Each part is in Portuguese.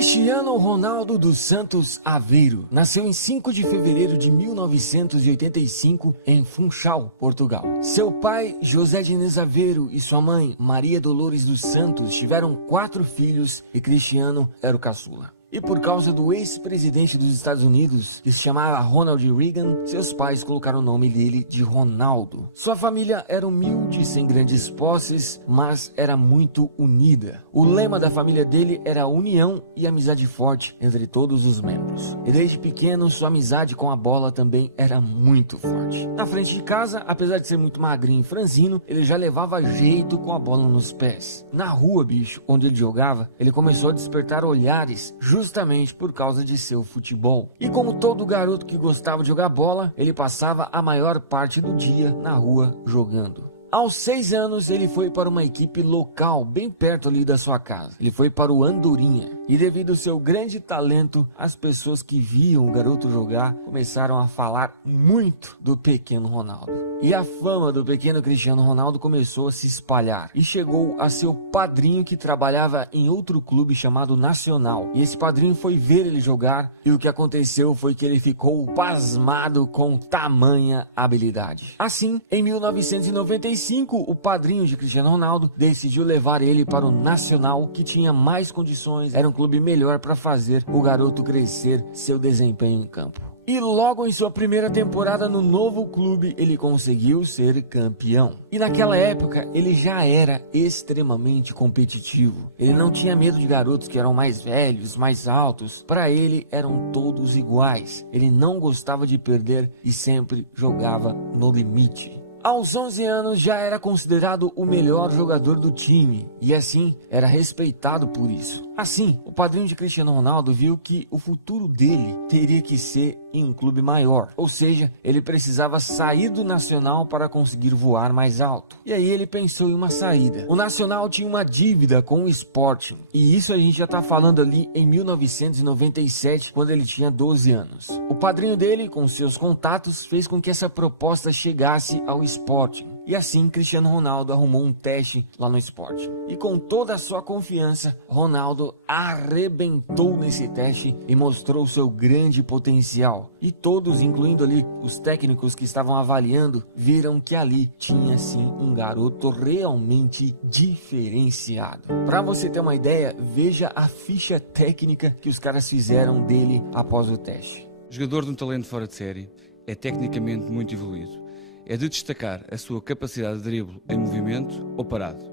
Cristiano Ronaldo dos Santos Aveiro nasceu em 5 de fevereiro de 1985 em Funchal, Portugal. Seu pai, José Diniz Aveiro, e sua mãe, Maria Dolores dos Santos, tiveram 4 filhos e Cristiano era o caçula. E por causa do ex-presidente dos Estados Unidos, que se chamava Ronald Reagan, seus pais colocaram o nome dele de Ronaldo. Sua família era humilde, sem grandes posses, mas era muito unida. O lema da família dele era união e amizade forte entre todos os membros. E desde pequeno, sua amizade com a bola também era muito forte. Na frente de casa, apesar de ser muito magrinho e franzino, ele já levava jeito com a bola nos pés. Na rua, bicho, onde ele jogava, ele começou a despertar olhares justamente por causa de seu futebol. E como todo garoto que gostava de jogar bola, ele passava a maior parte do dia na rua jogando. Aos 6 anos, ele foi para uma equipe local, bem perto ali da sua casa. Ele foi para o Andorinha. E devido ao seu grande talento, as pessoas que viam o garoto jogar começaram a falar muito do pequeno Ronaldo. E a fama do pequeno Cristiano Ronaldo começou a se espalhar. E chegou a seu padrinho, que trabalhava em outro clube chamado Nacional. E esse padrinho foi ver ele jogar. E o que aconteceu foi que ele ficou pasmado com tamanha habilidade. Assim, em 1995, o padrinho de Cristiano Ronaldo decidiu levar ele para o Nacional, que tinha mais condições, era um clube melhor para fazer o garoto crescer seu desempenho em campo. E logo em sua primeira temporada no novo clube, ele conseguiu ser campeão. E naquela época, ele já era extremamente competitivo. Ele não tinha medo de garotos que eram mais velhos, mais altos. Para ele, eram todos iguais. Ele não gostava de perder e sempre jogava no limite. Aos 11 anos já era considerado o melhor jogador do time e assim era respeitado por isso. Assim, o padrinho de Cristiano Ronaldo viu que o futuro dele teria que ser em um clube maior, ou seja, ele precisava sair do Nacional para conseguir voar mais alto. E aí ele pensou em uma saída. O Nacional tinha uma dívida com o Sporting, e isso a gente já está falando ali em 1997, quando ele tinha 12 anos. O padrinho dele, com seus contatos, fez com que essa proposta chegasse ao Sporting. E assim, Cristiano Ronaldo arrumou um teste lá no Sporting. E com toda a sua confiança, Ronaldo arrebentou nesse teste e mostrou seu grande potencial. E todos, incluindo ali os técnicos que estavam avaliando, viram que ali tinha sim um garoto realmente diferenciado. Para você ter uma ideia, veja a ficha técnica que os caras fizeram dele após o teste. Jogador de um talento fora de série, é tecnicamente muito evoluído. É de destacar a sua capacidade de drible em movimento ou parado.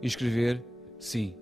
Inscrever, sim.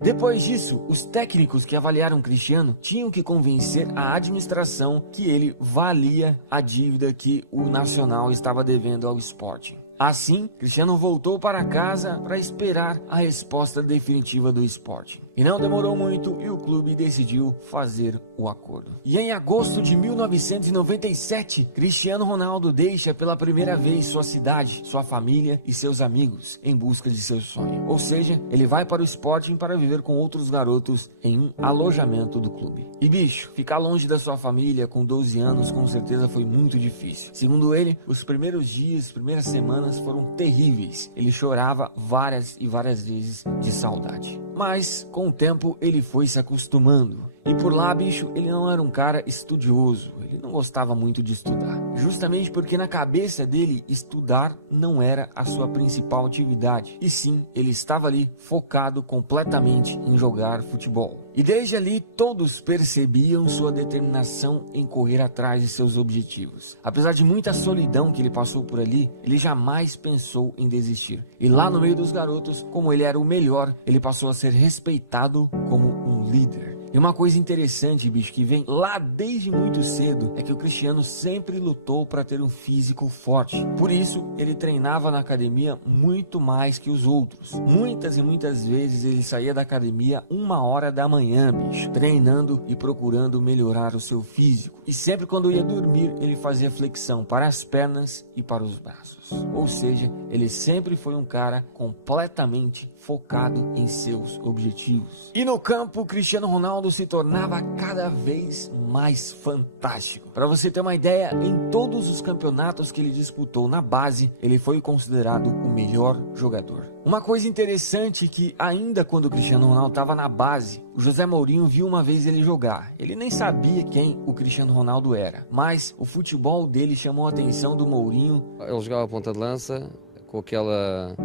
Depois disso, os técnicos que avaliaram Cristiano tinham que convencer a administração que ele valia a dívida que o Nacional estava devendo ao Sporting. Assim, Cristiano voltou para casa para esperar a resposta definitiva do Sporting. E não demorou muito e o clube decidiu fazer o acordo. E em agosto de 1997, Cristiano Ronaldo deixa pela primeira vez sua cidade, sua família e seus amigos em busca de seu sonho. Ou seja, ele vai para o Sporting para viver com outros garotos em um alojamento do clube. E bicho, ficar longe da sua família com 12 anos com certeza foi muito difícil. Segundo ele, os primeiros dias, primeiras semanas foram terríveis. Ele chorava várias e várias vezes de saudade. Mas, com o tempo, ele foi se acostumando. E por lá, bicho, ele não era um cara estudioso. Ele não gostava muito de estudar. Justamente porque na cabeça dele, estudar não era a sua principal atividade. E sim, ele estava ali focado completamente em jogar futebol. E desde ali, todos percebiam sua determinação em correr atrás de seus objetivos. Apesar de muita solidão que ele passou por ali, ele jamais pensou em desistir. E lá no meio dos garotos, como ele era o melhor, ele passou a ser respeitado como um líder. E uma coisa interessante, bicho, que vem lá desde muito cedo, é que o Cristiano sempre lutou para ter um físico forte. Por isso, ele treinava na academia muito mais que os outros. Muitas e muitas vezes ele saía da academia 1h da manhã, bicho, treinando e procurando melhorar o seu físico. E sempre quando ia dormir, ele fazia flexão para as pernas e para os braços. Ou seja, ele sempre foi um cara completamente focado em seus objetivos. E no campo, Cristiano Ronaldo se tornava cada vez mais fantástico. Para você ter uma ideia, em todos os campeonatos que ele disputou na base, ele foi considerado o melhor jogador. Uma coisa interessante que ainda quando o Cristiano Ronaldo estava na base, o José Mourinho viu uma vez ele jogar. Ele nem sabia quem o Cristiano Ronaldo era, mas o futebol dele chamou a atenção do Mourinho. Ele jogava a ponta de lança com aquela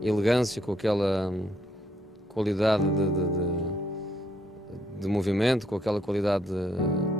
elegância, com aquela qualidade de movimento, com aquela qualidade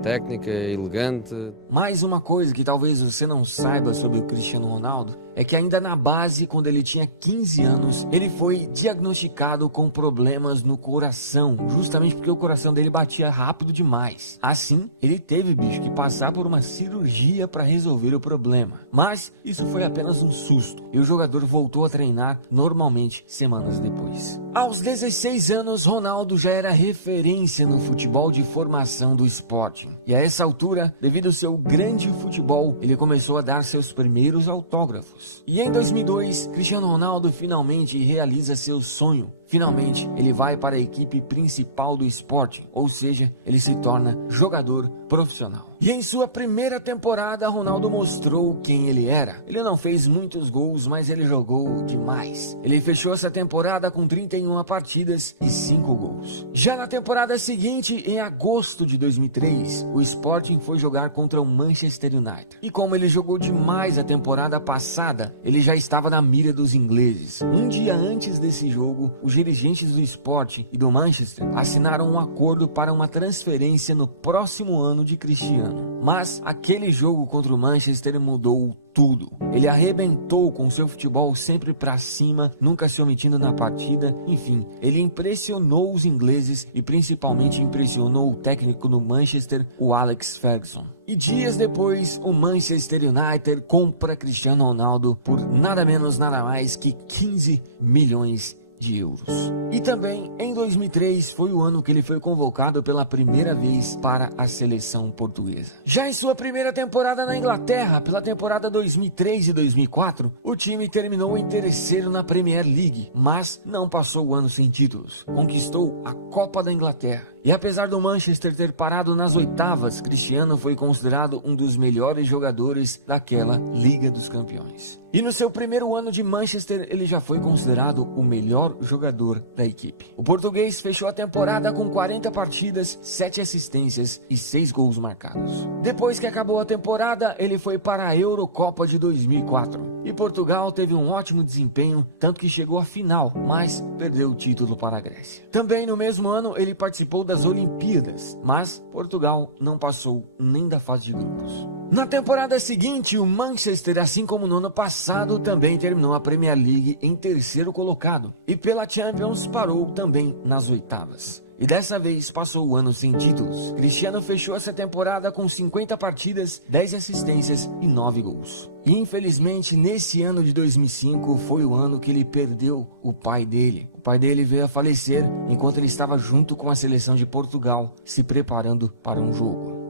técnica, elegante. Mais uma coisa que talvez você não saiba sobre o Cristiano Ronaldo é que ainda na base, quando ele tinha 15 anos, ele foi diagnosticado com problemas no coração, justamente porque o coração dele batia rápido demais. Assim, ele teve, que passar por uma cirurgia para resolver o problema. Mas isso foi apenas um susto e o jogador voltou a treinar normalmente semanas depois. Aos 16 anos, Ronaldo já era referência no futebol de formação do Sporting. E a essa altura, devido ao seu grande futebol, ele começou a dar seus primeiros autógrafos. E em 2002, Cristiano Ronaldo finalmente realiza seu sonho. Finalmente, ele vai para a equipe principal do Sporting, ou seja, ele se torna jogador profissional. E em sua primeira temporada, Ronaldo mostrou quem ele era. Ele não fez muitos gols, mas ele jogou demais. Ele fechou essa temporada com 31 partidas e 5 gols. Já na temporada seguinte, em agosto de 2003, o Sporting foi jogar contra o Manchester United. E como ele jogou demais a temporada passada, ele já estava na mira dos ingleses. Um dia antes desse jogo, os dirigentes do Sporting e do Manchester assinaram um acordo para uma transferência no próximo ano de Cristiano. Mas aquele jogo contra o Manchester mudou tudo. Ele arrebentou com seu futebol sempre para cima, nunca se omitindo na partida. Enfim, ele impressionou os ingleses e principalmente impressionou o técnico do Manchester, o Alex Ferguson. E dias depois, o Manchester United compra Cristiano Ronaldo por nada menos, nada mais que 15 milhões de euros. E também em 2003 foi o ano que ele foi convocado pela primeira vez para a seleção portuguesa. Já em sua primeira temporada na Inglaterra, pela temporada 2003 e 2004, o time terminou em terceiro na Premier League, mas não passou o ano sem títulos. Conquistou a Copa da Inglaterra. E apesar do Manchester ter parado nas oitavas, Cristiano foi considerado um dos melhores jogadores daquela Liga dos Campeões. E no seu primeiro ano de Manchester, ele já foi considerado o melhor jogador da equipe. O português fechou a temporada com 40 partidas, 7 assistências e 6 gols marcados. Depois que acabou a temporada, ele foi para a Eurocopa de 2004. E Portugal teve um ótimo desempenho, tanto que chegou à final, mas perdeu o título para a Grécia. Também no mesmo ano, ele participou das Olimpíadas, mas Portugal não passou nem da fase de grupos. Na temporada seguinte, o Manchester, assim como no ano passado, também terminou a Premier League em terceiro colocado. E pela Champions parou também nas oitavas. E dessa vez passou o ano sem títulos. Cristiano fechou essa temporada com 50 partidas, 10 assistências e 9 gols. E infelizmente, nesse ano de 2005, foi o ano que ele perdeu o pai dele. O pai dele veio a falecer enquanto ele estava junto com a seleção de Portugal, se preparando para um jogo.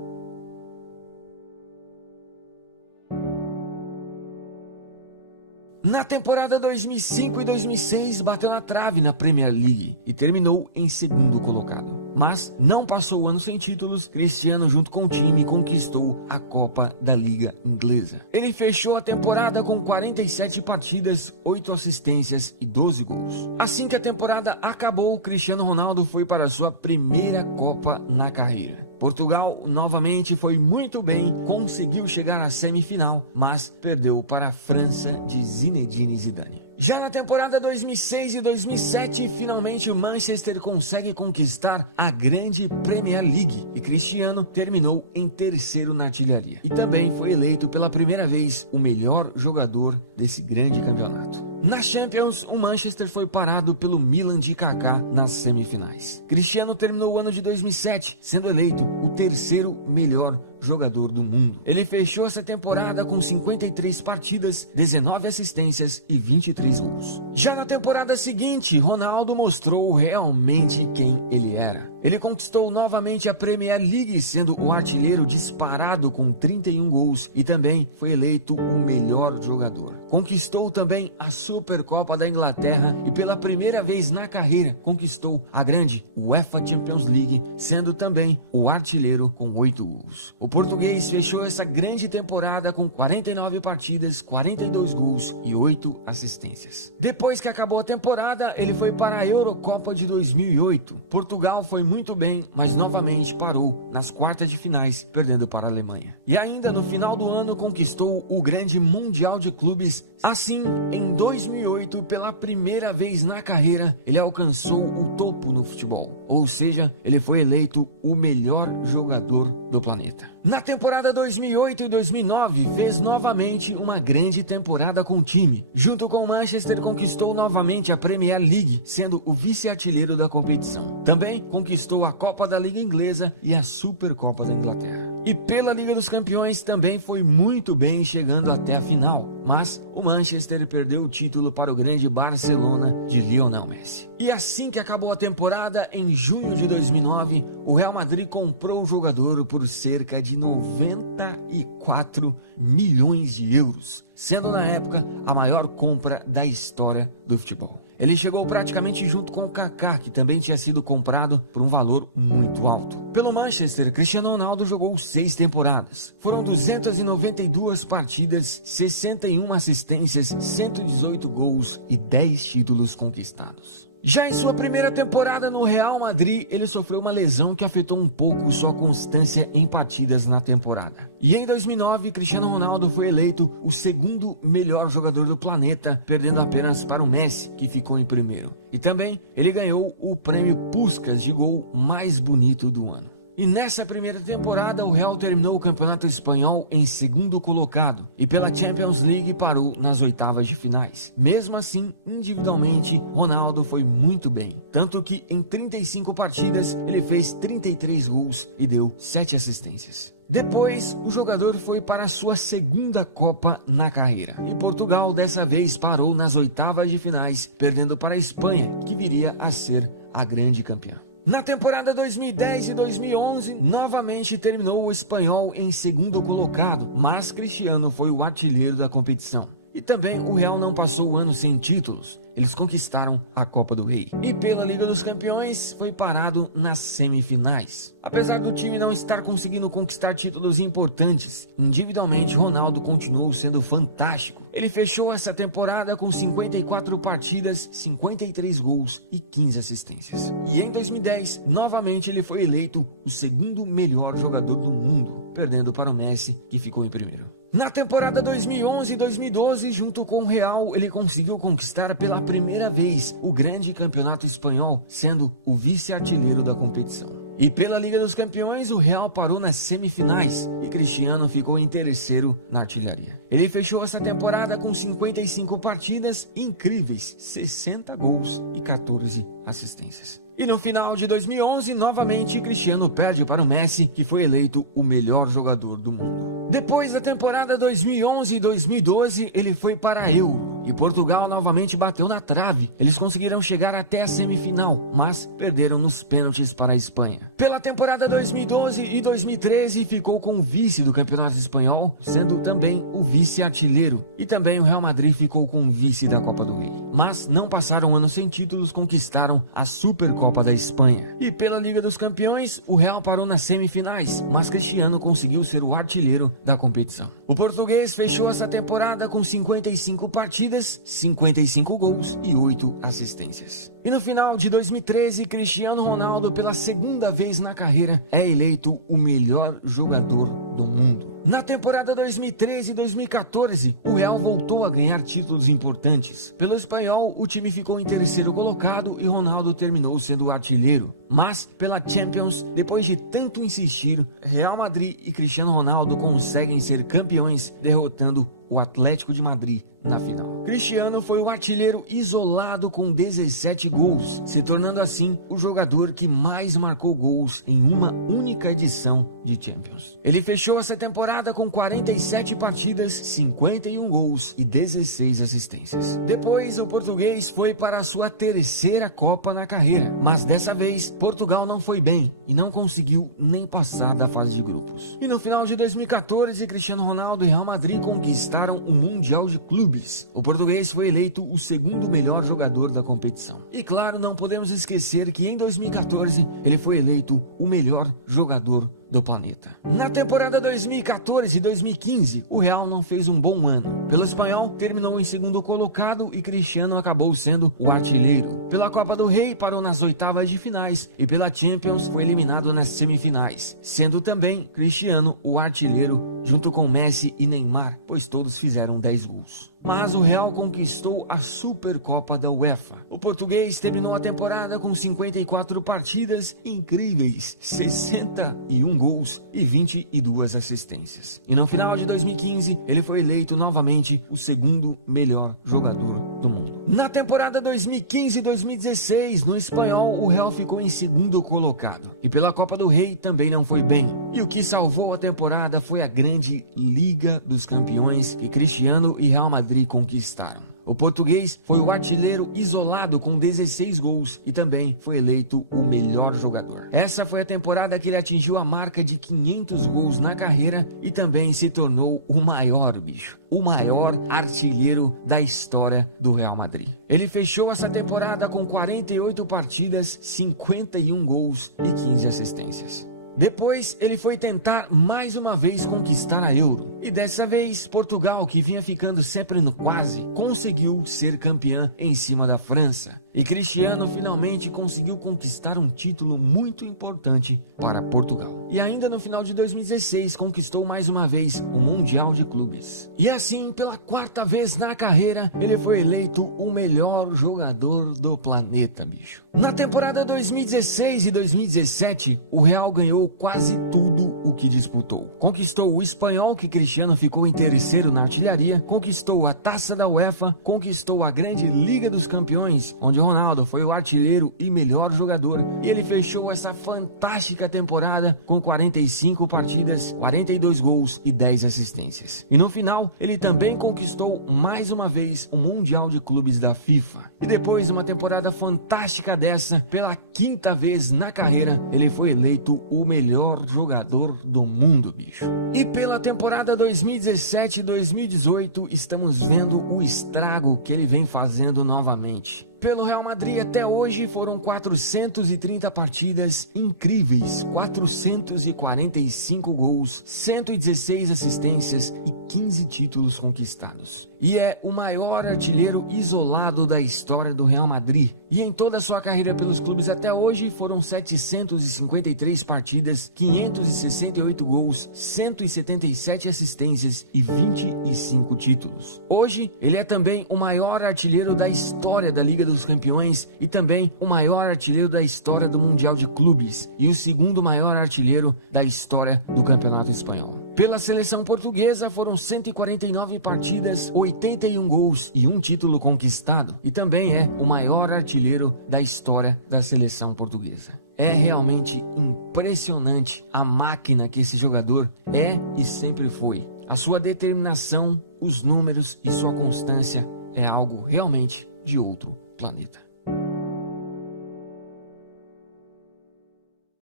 Na temporada 2005 e 2006, bateu na trave na Premier League e terminou em segundo colocado. Mas não passou o ano sem títulos. Cristiano, junto com o time, conquistou a Copa da Liga Inglesa. Ele fechou a temporada com 47 partidas, 8 assistências e 12 gols. Assim que a temporada acabou, Cristiano Ronaldo foi para a sua primeira Copa na carreira. Portugal novamente foi muito bem, conseguiu chegar à semifinal, mas perdeu para a França de Zinedine Zidane. Já na temporada 2006 e 2007, finalmente o Manchester consegue conquistar a grande Premier League e Cristiano terminou em terceiro na artilharia. E também foi eleito pela primeira vez o melhor jogador desse grande campeonato. Na Champions, o Manchester foi parado pelo Milan de Kaká nas semifinais. Cristiano terminou o ano de 2007, sendo eleito o terceiro melhor jogador do mundo. Ele fechou essa temporada com 53 partidas, 19 assistências e 23 gols. Já na temporada seguinte, Ronaldo mostrou realmente quem ele era. Ele conquistou novamente a Premier League, sendo o artilheiro disparado com 31 gols e também foi eleito o melhor jogador. Conquistou também a Supercopa da Inglaterra e pela primeira vez na carreira conquistou a grande UEFA Champions League, sendo também o artilheiro com 8 gols. O português fechou essa grande temporada com 49 partidas, 42 gols e 8 assistências. Depois que acabou a temporada, ele foi para a Eurocopa de 2008. Portugal foi muito bem, mas novamente parou nas quartas de finais, perdendo para a Alemanha. E ainda no final do ano conquistou o grande Mundial de Clubes. Assim, em 2008, pela primeira vez na carreira, ele alcançou o topo no futebol. Ou seja, ele foi eleito o melhor jogador do planeta. Na temporada 2008 e 2009, fez novamente uma grande temporada com o time. Junto com o Manchester, conquistou novamente a Premier League, sendo o vice-artilheiro da competição. Também conquistou a Copa da Liga Inglesa e a Supercopa da Inglaterra. E pela Liga dos Campeões também foi muito bem, chegando até a final. Mas o Manchester perdeu o título para o grande Barcelona de Lionel Messi. E assim que acabou a temporada, em junho de 2009, o Real Madrid comprou o jogador por cerca de 94 milhões de euros, sendo na época a maior compra da história do futebol. Ele chegou praticamente junto com o Kaká, que também tinha sido comprado por um valor muito alto. Pelo Manchester, Cristiano Ronaldo jogou 6 temporadas. Foram 292 partidas, 61 assistências, 118 gols e 10 títulos conquistados. Já em sua primeira temporada no Real Madrid, ele sofreu uma lesão que afetou um pouco sua constância em partidas na temporada. E em 2009, Cristiano Ronaldo foi eleito o segundo melhor jogador do planeta, perdendo apenas para o Messi, que ficou em primeiro. E também ele ganhou o prêmio Puskás de gol mais bonito do ano. E nessa primeira temporada, o Real terminou o Campeonato Espanhol em segundo colocado e pela Champions League parou nas oitavas de finais. Mesmo assim, individualmente, Ronaldo foi muito bem, tanto que em 35 partidas ele fez 33 gols e deu 7 assistências. Depois, o jogador foi para a sua segunda Copa na carreira. E Portugal dessa vez parou nas oitavas de finais, perdendo para a Espanha, que viria a ser a grande campeã. Na temporada 2010 e 2011, novamente terminou o espanhol em segundo colocado, mas Cristiano foi o artilheiro da competição. E também o Real não passou o ano sem títulos. Eles conquistaram a Copa do Rei. E pela Liga dos Campeões foi parado nas semifinais. Apesar do time não estar conseguindo conquistar títulos importantes, individualmente Ronaldo continuou sendo fantástico. Ele fechou essa temporada com 54 partidas, 53 gols e 15 assistências. E em 2010, novamente ele foi eleito o segundo melhor jogador do mundo, perdendo para o Messi, que ficou em primeiro. Na temporada 2011 e 2012, junto com o Real, ele conseguiu conquistar pela primeira vez o grande campeonato espanhol, sendo o vice-artilheiro da competição. E pela Liga dos Campeões, o Real parou nas semifinais e Cristiano ficou em terceiro na artilharia. Ele fechou essa temporada com 55 partidas incríveis, 60 gols e 14 assistências. E no final de 2011, novamente, Cristiano perde para o Messi, que foi eleito o melhor jogador do mundo. Depois da temporada 2011 e 2012, ele foi para a Euro. E Portugal novamente bateu na trave. Eles conseguiram chegar até a semifinal, mas perderam nos pênaltis para a Espanha. Pela temporada 2012 e 2013, ficou com o vice do Campeonato Espanhol, sendo também o vice-artilheiro. E também o Real Madrid ficou com o vice da Copa do Rei. Mas não passaram um ano sem títulos, conquistaram a Supercopa da Espanha. E pela Liga dos Campeões, o Real parou nas semifinais, mas Cristiano conseguiu ser o artilheiro da competição. O português fechou essa temporada com 55 partidas, 55 gols e 8 assistências. E no final de 2013, Cristiano Ronaldo, pela segunda vez na carreira, é eleito o melhor jogador do mundo. Na temporada 2013 e 2014, o Real voltou a ganhar títulos importantes. Pelo espanhol, o time ficou em terceiro colocado e Ronaldo terminou sendo o artilheiro. Mas, pela Champions, depois de tanto insistir, Real Madrid e Cristiano Ronaldo conseguem ser campeões, derrotando o Atlético de Madrid na final. Cristiano foi o artilheiro isolado com 17 gols, se tornando assim o jogador que mais marcou gols em uma única edição de Champions. Ele fechou essa temporada com 47 partidas, 51 gols e 16 assistências. Depois, o português foi para a sua terceira Copa na carreira, mas dessa vez Portugal não foi bem e não conseguiu nem passar da fase de grupos. E no final de 2014, Cristiano Ronaldo e Real Madrid conquistaram o Mundial de Clubes. O português foi eleito o segundo melhor jogador da competição. E claro, não podemos esquecer que em 2014 ele foi eleito o melhor jogador do planeta. Na temporada 2014 e 2015, o Real não fez um bom ano. Pelo espanhol, terminou em segundo colocado e Cristiano acabou sendo o artilheiro. Pela Copa do Rei, parou nas oitavas de finais e pela Champions foi eliminado nas semifinais, sendo também Cristiano o artilheiro junto com Messi e Neymar, pois todos fizeram 10 gols. Mas o Real conquistou a Supercopa da UEFA. O português terminou a temporada com 54 partidas incríveis, 61 gols e 22 assistências. E no final de 2015, ele foi eleito novamente o segundo melhor jogador do mundo. Na temporada 2015-2016, no espanhol, o Real ficou em segundo colocado. E pela Copa do Rei também não foi bem. E o que salvou a temporada foi a grande Liga dos Campeões que Cristiano e Real Madrid conquistaram. O português foi o artilheiro isolado com 16 gols e também foi eleito o melhor jogador. Essa foi a temporada que ele atingiu a marca de 500 gols na carreira e também se tornou o maior artilheiro da história do Real Madrid. Ele fechou essa temporada com 48 partidas, 51 gols e 15 assistências. Depois, ele foi tentar mais uma vez conquistar a Euro. E dessa vez, Portugal, que vinha ficando sempre no quase, conseguiu ser campeã em cima da França. E Cristiano finalmente conseguiu conquistar um título muito importante para Portugal. E ainda no final de 2016, conquistou mais uma vez o Mundial de Clubes. E assim, pela quarta vez na carreira, ele foi eleito o melhor jogador do planeta, bicho. Na temporada 2016 e 2017, o Real ganhou quase tudo o que disputou. Conquistou o espanhol, que Cristiano ficou em terceiro na artilharia, conquistou a Taça da UEFA, conquistou a grande Liga dos Campeões, onde Ronaldo foi o artilheiro e melhor jogador, e ele fechou essa fantástica temporada com 45 partidas, 42 gols e 10 assistências. E no final, ele também conquistou mais uma vez o Mundial de Clubes da FIFA. E depois de uma temporada fantástica dessa, pela quinta vez na carreira, ele foi eleito o melhor jogador do mundo, bicho. E pela temporada 2017-2018, estamos vendo o estrago que ele vem fazendo novamente. Pelo Real Madrid até hoje foram 430 partidas incríveis, 445 gols, 116 assistências e 15 títulos conquistados. E é o maior artilheiro isolado da história do Real Madrid. E em toda a sua carreira pelos clubes até hoje foram 753 partidas, 568 gols, 177 assistências e 25 títulos. Hoje ele é também o maior artilheiro da história da Liga dos Campeões e também o maior artilheiro da história do Mundial de Clubes e o segundo maior artilheiro da história do Campeonato Espanhol. Pela seleção portuguesa foram 149 partidas, 81 gols e um título conquistado. E também é o maior artilheiro da história da seleção portuguesa. É realmente impressionante a máquina que esse jogador é e sempre foi. A sua determinação, os números e sua constância é algo realmente de outro planeta.